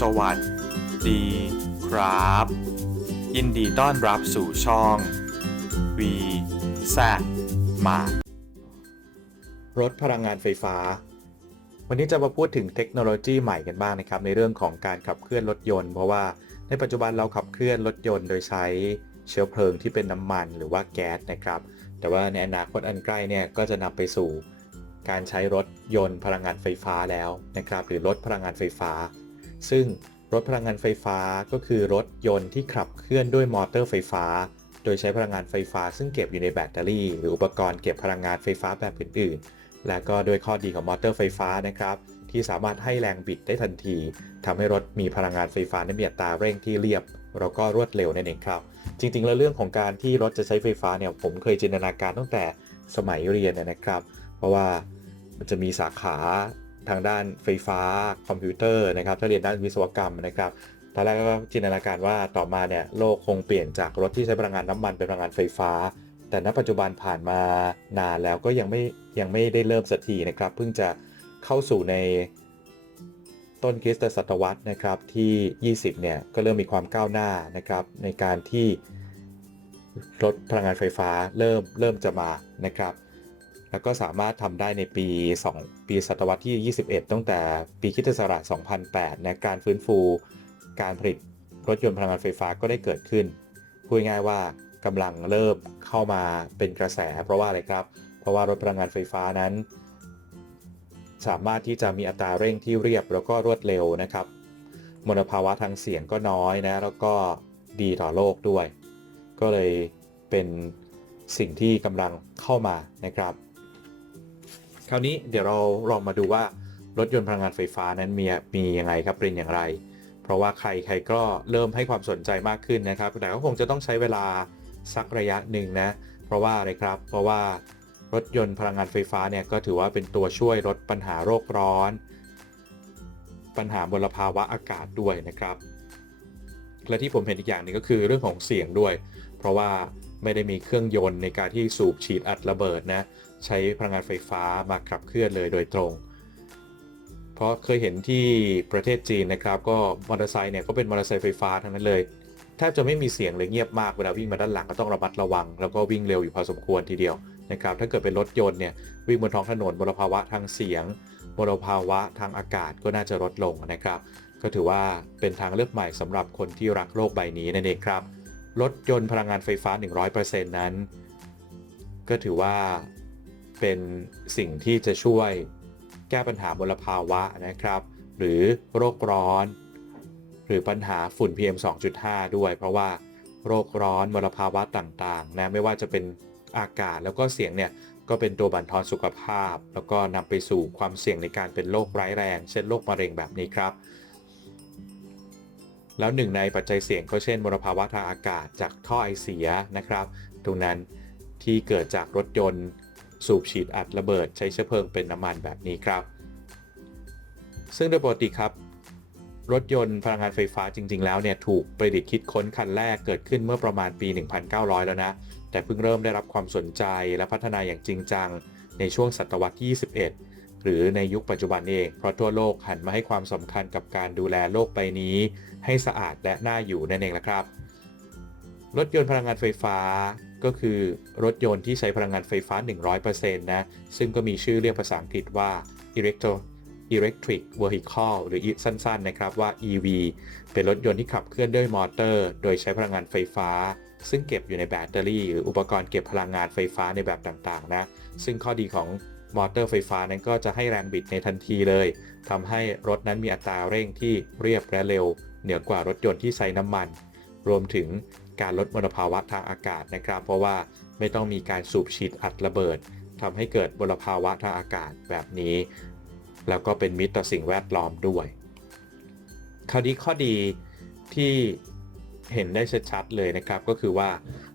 สวัสดีครับ ยินดีต้อนรับสู่ช่อง V Z มารถพลังงานไฟฟ้า วันนี้จะมาพูดถึงเทคโนโลยีใหม่กันบ้างนะครับ ในเรื่องของการขับเคลื่อนรถยนต์ เพราะว่าในปัจจุบันเราขับเคลื่อนรถยนต์โดยใช้เชื้อเพลิงที่เป็นน้ำมันหรือว่าแก๊สนะครับ แต่ว่าในอนาคตอันใกล้เนี่ยก็จะนำไปสู่การใช้รถยนต์พลังงานไฟฟ้าแล้วนะครับ หรือรถพลังงานไฟฟ้า ซึ่งรถพลังงานไฟฟ้าก็คือรถยนต์ที่ขับเคลื่อนด้วยมอเตอร์ไฟฟ้า โดยใช้พลังงานไฟฟ้า ซึ่งเก็บอยู่ในแบตเตอรี่ หรืออุปกรณ์เก็บพลังงานไฟฟ้าแบบอื่นๆ และก็ด้วยข้อดีของมอเตอร์ไฟฟ้านะครับ ที่สามารถให้แรงบิดได้ทันทีทำให้รถมีพลังงานไฟฟ้าในมีอัตราเร่งที่เรียบ แล้วก็รวดเร็วนั่นเองครับ จริงๆ แล้วเรื่องของการที่รถจะใช้ไฟฟ้าเนี่ยผมเคยจินตนาการตั้งแต่สมัยเรียนนะครับ เพราะว่ามันจะมีสาขา ทางด้านไฟฟ้าคอมพิวเตอร์นะครับถ้าเรียนด้านวิศวกรรมนะครับตอนแรกก็จินตนาการว่าต่อมาเนี่ยโลกคงเปลี่ยนจากรถที่ใช้พลังงานน้ำมันเป็นพลังงานไฟฟ้า แต่ณปัจจุบันผ่านมานานแล้วก็ยังไม่ยังไม่ได้เริ่มสักทีนะครับเพิ่งจะเข้าสู่ในต้นคริสตศตวรรษนะครับที่ 20 เนี่ยก็เริ่มมีความก้าวหน้านะครับในการที่รถพลังงานไฟฟ้าเริ่มเริ่มจะมานะครับ แล้วก็สามารถทำได้ในปี 2 ปีศตวรรษที่ 21 ตั้งแต่ปีคริสตศักราช2008นะการฟื้นฟูการผลิตรถยนต์พลังงานไฟฟ้าก็ได้เกิดขึ้น พูดง่ายว่ากำลังเริ่มเข้ามาเป็นกระแส เพราะว่าอะไรครับ เพราะว่ารถพลังงานไฟฟ้านั้น สามารถที่จะมีอัตราเร่งที่เรียบแล้วก็รวดเร็วนะครับ มลภาวะทางเสียงก็น้อยนะแล้วก็ดีต่อโลกด้วย ก็เลยเป็นสิ่งที่กำลังเข้ามานะครับ คราวนี้เดี๋ยวเราลองมาดูว่ารถยนต์พลังงานไฟฟ้านั้นมีมียังไงครับเป็นอย่างไร เพราะว่าใครใครก็เริ่มให้ความสนใจมากขึ้นนะครับ แต่ก็คงจะต้องใช้เวลาสักระยะหนึ่งนะ เพราะว่าอะไรครับ เพราะว่ารถยนต์พลังงานไฟฟ้าเนี่ยก็ถือว่าเป็นตัวช่วยลดปัญหาโรคร้อน ปัญหามลภาวะอากาศด้วยนะครับ และที่ผมเห็นอีกอย่างหนึงก็คือเรื่องของเสียงด้วย เพราะว่าไม่ได้มีเครื่องยนต์ในการที่สูบฉีดอัดระเบิดนะ ใช้พลังงานไฟฟ้ามาขับเคลื่อนเลยโดยตรง เพราะเคยเห็นที่ประเทศจีนนะครับ ก็มอเตอร์ไซค์เนี่ยก็เป็นมอเตอร์ไซค์ไฟฟ้าทั้งนั้นเลยแทบจะไม่มีเสียงเลยเงียบมากเวลาวิ่งมาด้านหลังก็ต้องระมัดระวัง แล้วก็วิ่งเร็วอยู่พอสมควรทีเดียวนะครับถ้าเกิดเป็นรถยนต์เนี่ยวิ่งบนท้องถนนมลภาวะทางเสียงมลภาวะทางอากาศก็น่าจะลดลงนะครับ ก็ถือว่าเป็นทางเลือกใหม่สำหรับคนที่รักโลกใบนี้นั่นเองครับรถยนต์พลังงานไฟฟ้า 100%นั้น ก็ถือว่า เป็นสิ่งที่จะช่วยแก้ปัญหามลภาวะนะครับ หรือโรคร้อน หรือปัญหาฝุ่น PM 2.5 ด้วย เพราะว่าโรคร้อนมลภาวะต่างๆนะไม่ว่าจะเป็นอากาศแล้วก็เสียงเนี่ยก็เป็นตัวบั่นทอนสุขภาพ แล้วก็นำไปสู่ความเสี่ยงในการเป็นโรคร้ายแรง เช่นโรคมะเร็งแบบนี้ครับ แล้วหนึ่งในปัจจัยเสี่ยงก็เช่นมลภาวะทางอากาศจากท่อไอเสียนะครับ ตรงนั้นที่เกิดจากรถยนต์ สูบฉีดอัดระเบิดใช้เชื้อเพลิงเป็นน้ำมันแบบนี้ครับ ซึ่งโดยปกติครับรถยนต์พลังงานไฟฟ้าจริง ๆ แล้วเนี่ยถูกประดิษฐ์คิดค้นคันแรกเกิดขึ้นเมื่อประมาณปี 1900 แล้วนะ แต่เพิ่งเริ่มได้รับความสนใจและพัฒนาอย่างจริงจัง ในช่วงศตวรรษที่ 21 หรือในยุคปัจจุบันเอง เพราะทั่วโลกหันมาให้ความสำคัญกับการดูแลโลกใบนี้ ให้สะอาดและน่าอยู่นั่นเองละครับ รถยนต์พลังงานไฟฟ้า ก็คือรถยนต์ที่ใช้พลังงานไฟฟ้า 100%นะ ซึ่งก็มีชื่อเรียกภาษาอังกฤษว่า electro electric vehicle หรือสั้นๆนะครับว่า EV เป็นรถยนต์ที่ขับเคลื่อนด้วยมอเตอร์ โดยใช้พลังงานไฟฟ้า ซึ่งเก็บอยู่ในแบตเตอรี่ หรืออุปกรณ์เก็บพลังงานไฟฟ้าในแบบต่างๆ นะ ซึ่งข้อดีของมอเตอร์ไฟฟ้านั้นก็จะให้แรงบิดในทันทีเลยทำให้รถนั้นมีอัตราเร่งที่เรียบและเร็ว เหนือกว่ารถยนต์ที่ใช้น้ำมัน รวมถึง การลดมลภาวะทางอากาศนะครับ เพราะว่าไม่ต้องมีการสูบฉีดอัดระเบิดทำให้เกิดมลภาวะทางอากาศแบบนี้ แล้วก็เป็นมิตรต่อสิ่งแวดล้อมด้วย คราวนี้ข้อดีที่เห็นได้ชัดๆเลยนะครับ ก็คือว่า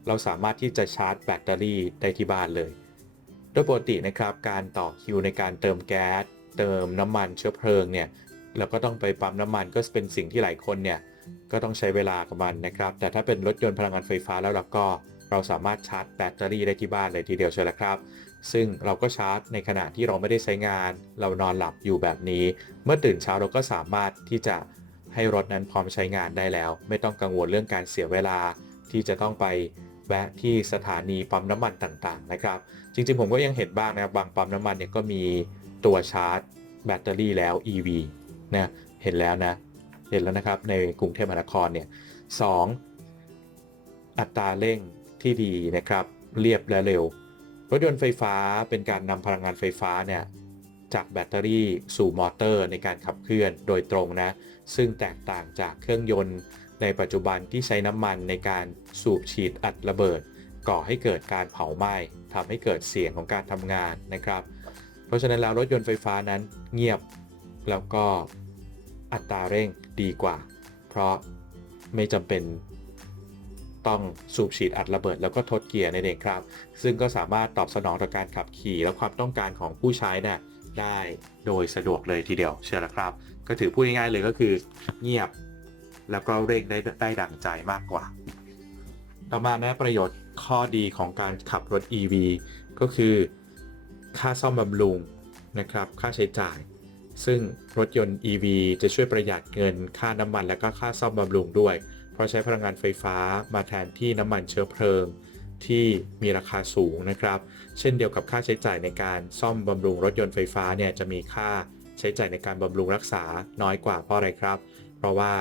เราสามารถที่จะชาร์จแบตเตอรี่ได้ที่บ้านเลย โดยปกตินะครับการต่อคิวในการเติมแก๊สเติมน้ำมันเชื้อเพลิงเนี่ยเราก็ต้องไปปั๊มน้ำมันก็เป็นสิ่งที่หลายคนเนี่ย ก็ต้องใช้เวลากับมันนะครับ แต่ถ้าเป็นรถยนต์พลังงานไฟฟ้าแล้วเราก็เราสามารถชาร์จแบตเตอรี่ได้ที่บ้านเลยทีเดียวเชียวละครับ ซึ่งเราก็ชาร์จในขณะที่เราไม่ได้ใช้งาน เรานอนหลับอยู่แบบนี้ เมื่อตื่นเช้าเราก็สามารถที่จะให้รถนั้นพร้อมใช้งานได้แล้ว ไม่ต้องกังวลเรื่องการเสียเวลาที่จะต้องไปแวะที่สถานีปั๊มน้ำมันต่างๆนะครับ จริงๆ ผมก็ยังเห็นบ้างนะครับบางปั๊มน้ำมันเนี่ยก็มีตัวชาร์จแบตเตอรี่แล้ว EV นะเห็นแล้วนะ เห็นแล้วนะครับในกรุงเทพมหานครเนี่ยสองอัตราเร่งที่ดีนะครับเรียบและเร็ว รถยนต์ไฟฟ้าเป็นการนำพลังงานไฟฟ้าเนี่ยจากแบตเตอรี่สู่มอเตอร์ในการขับเคลื่อนโดยตรงนะ ซึ่งแตกต่างจากเครื่องยนต์ในปัจจุบันที่ใช้น้ำมันในการสูบฉีดอัดระเบิด ก่อให้เกิดการเผาไหม้ทำให้เกิดเสียงของการทำงานนะครับ เพราะฉะนั้นแล้วรถยนต์ไฟฟ้านั้นเงียบแล้วก็ อัตราเร่งดีกว่า เพราะไม่จำเป็นต้องสูบฉีดอัดระเบิดแล้วก็ทดเกียร์ในนเองครับ ซึ่งก็สามารถตอบสนองต่อการขับขี่และความต้องการของผู้ใช้น่ะได้โดยสะดวกเลยทีเดียวเชื่อแล้วครับ ก็ถือพูดง่ายๆเลยก็คือเงียบแล้วก็เร่งได้ได้ดังใจมากกว่า ต่อมาแนะประโยชน์ข้อดีของการขับรถ EV ก็คือค่าซ่อมบำรุงนะครับ ค่าใช้จ่าย ซึ่งรถยนต์ EV จะช่วยประหยัดเงินค่าน้ำมันและก็ค่าซ่อมบำรุงด้วย เพราะใช้พลังงานไฟฟ้ามาแทนที่น้ำมันเชื้อเพลิง ที่มีราคาสูงนะครับ เช่นเดียวกับค่าใช้จ่ายในการซ่อมบำรุงรถยนต์ไฟฟ้าเนี่ยจะมีค่าใช้จ่ายในการบำรุงรักษาน้อยกว่าเพราะอะไรครับ เพราะว่า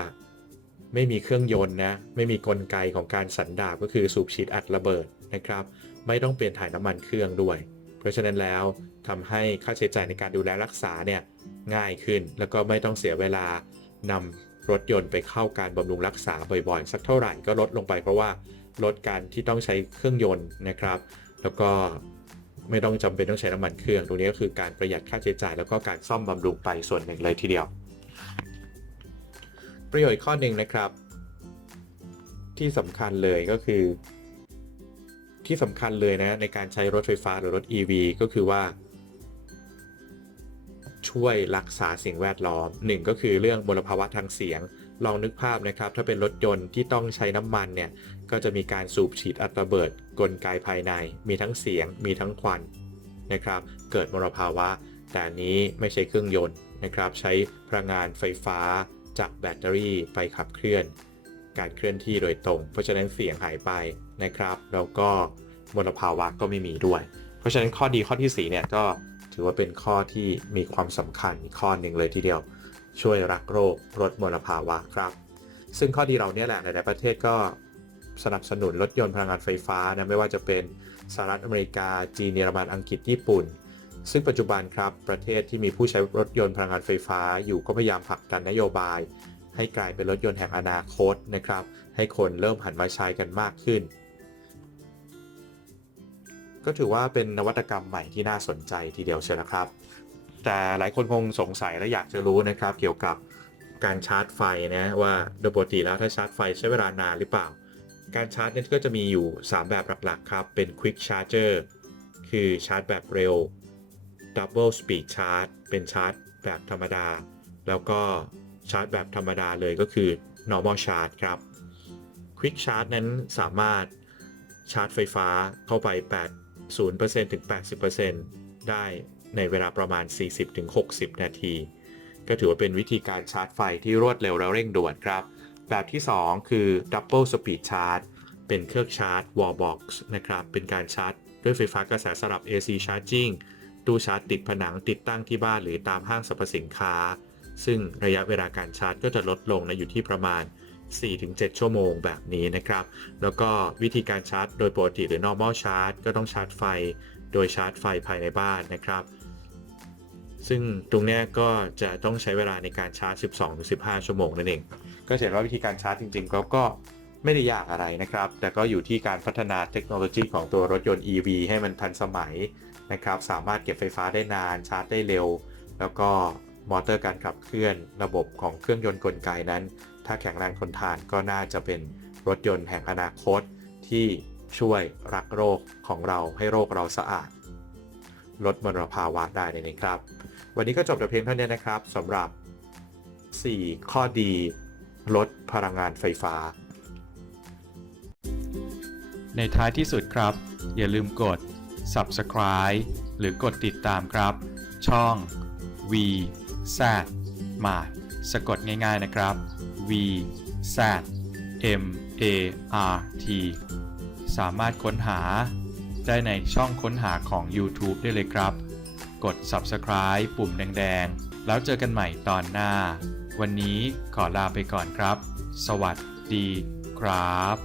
ไม่มีเครื่องยนต์นะ ไม่มีกลไกของการสันดาบก็คือสูบฉีดอัดระเบิดนะครับ ไม่ต้องเปลี่ยนถ่ายน้ำมันเครื่องด้วย เพราะฉะนั้นแล้วทำให้ค่าใช้จ่ายในการดูแลรักษาเนี่ย ง่ายขึ้น แล้วก็ไม่ต้องเสียเวลานำรถยนต์ไปเข้าการบำรุงรักษาบ่อยๆ สักเท่าไหร่ก็ลดลงไปเพราะว่าลดการที่ต้องใช้เครื่องยนต์นะครับ แล้วก็ไม่ต้องจำเป็นต้องใช้น้ำมันเครื่อง ตรงนี้ก็คือการประหยัดค่าใช้จ่าย แล้วก็การซ่อมบำรุงไปส่วนหนึ่งเลยทีเดียว ประโยชน์ข้อหนึ่งนะครับ ที่สำคัญเลยก็คือ ที่สำคัญเลยนะในการใช้รถไฟฟ้าหรือรถ EV ก็คือว่า ช่วยรักษาสิ่งแวดล้อมหนึ่งก็คือเรื่องมลภาวะทางเสียง ลองนึกภาพนะครับ ถ้าเป็นรถยนต์ที่ต้องใช้น้ำมันเนี่ย ก็จะมีการสูบฉีดอัดระเบิด กลไกภายใน มีทั้งเสียง มีทั้งควันนะครับ เกิดมลภาวะ แต่นนี้ไม่ใช่เครื่องยนต์นะครับ ใช้พลังงานไฟฟ้าจากแบตเตอรี่ไปขับเคลื่อน การเคลื่อนที่โดยตรง เพราะฉะนั้นเสียงหายไปนะครับ แล้วก็มลภาวะก็ไม่มีด้วย เพราะฉะนั้นข้อดีข้อที่4เนี่ยก็ ถือว่าเป็นข้อที่มีความสำคัญข้อหนึ่งเลยทีเดียว ช่วยรักโรคลดมลภาวะครับ ซึ่งข้อดีเราเนี่ยแหละในหลายประเทศก็สนับสนุนรถยนต์พลังงานไฟฟ้านะไม่ว่าจะเป็นสหรัฐอเมริกา จีนเยอรมันอังกฤษญี่ปุ่น ซึ่งปัจจุบันครับประเทศที่มีผู้ใช้รถยนต์พลังงานไฟฟ้า อยู่ก็พยายามผลักดันนโยบาย ให้กลายเป็นรถยนต์แห่งอนาคตนะครับให้คนเริ่มหันมาใช้กันมากขึ้น ก็ถือว่าเป็นนวัตกรรมใหม่ที่น่าสนใจทีเดียวเชียวนะครับ แต่หลายคนคงสงสัยและอยากจะรู้นะครับ เกี่ยวกับการชาร์จไฟนะว่าโดยปกติแล้วถ้าชาร์จไฟใช้เวลานานหรือเปล่า การชาร์จเนี่ยก็จะมีอยู่ 3 แบบหลักๆครับ เป็น Quick Charger คือชาร์จแบบเร็ว Double Speed Charge เป็นชาร์จแบบธรรมดา แล้วก็ชาร์จแบบธรรมดาเลยก็คือ normal charge ครับ Quick Charge นั้นสามารถชาร์จไฟฟ้าเข้าไป 0%ถึง 80%ได้ในเวลาประมาณ 40-60 นาที ก็ถือว่าเป็นวิธีการชาร์จไฟที่รวดเร็วและเร่งด่วนครับ แบบที่ 2 คือ Double Speed Charge เป็นเครื่องชาร์จ Wall Box นะครับ เป็นการชาร์จด้วยไฟฟ้ากระแสสลับ AC Charging ตู้ชาร์จติดผนังติดตั้งที่บ้านหรือตามห้างสรรพสินค้า ซึ่งระยะเวลาการชาร์จก็จะลดลงนะอยู่ที่ประมาณ 4-7 ชั่วโมงแบบนี้นะครับ แล้วก็วิธีการชาร์จโดยปกติหรือ normal charge ก็ต้องชาร์จไฟ โดยชาร์จไฟภายในบ้านนะครับ ซึ่งตรงนี้ก็จะต้องใช้เวลาในการชาร์จ 12-15 ชั่วโมงนั่นเอง ก็เห็นว่าวิธีการชาร์จจริงๆก็ก็ไม่ได้ยากอะไรนะครับ แต่ก็อยู่ที่การพัฒนาเทคโนโลยีของตัวรถยนต์ EV ให้มันทันสมัยนะครับ สามารถเก็บไฟฟ้าได้นาน ชาร์จได้เร็ว แล้วก็มอเตอร์การขับเคลื่อน ระบบของเครื่องยนต์กลไกนั้น ถ้าแข็งแรงทนทานก็น่าจะเป็นรถยนต์แห่งอนาคตที่ช่วยรักโรคของเราให้โรคเราสะอาด ลดมลภาวะได้นั่นเองครับ วันนี้ก็จบแต่เพียงเท่านี้นะครับสำหรับ 4 ข้อดี ลดพลังงานไฟฟ้า ในท้ายที่สุดครับ อย่าลืมกด subscribe หรือกดติดตามครับ ช่อง V Z มาสะกดง่ายๆนะครับ V Z M A R T สามารถค้นหาได้ในช่องค้นหาของ YouTube ได้เลยครับ กด Subscribe ปุ่มแดงๆ แล้วเจอกันใหม่ตอนหน้า วันนี้ขอลาไปก่อนครับ สวัสดีครับ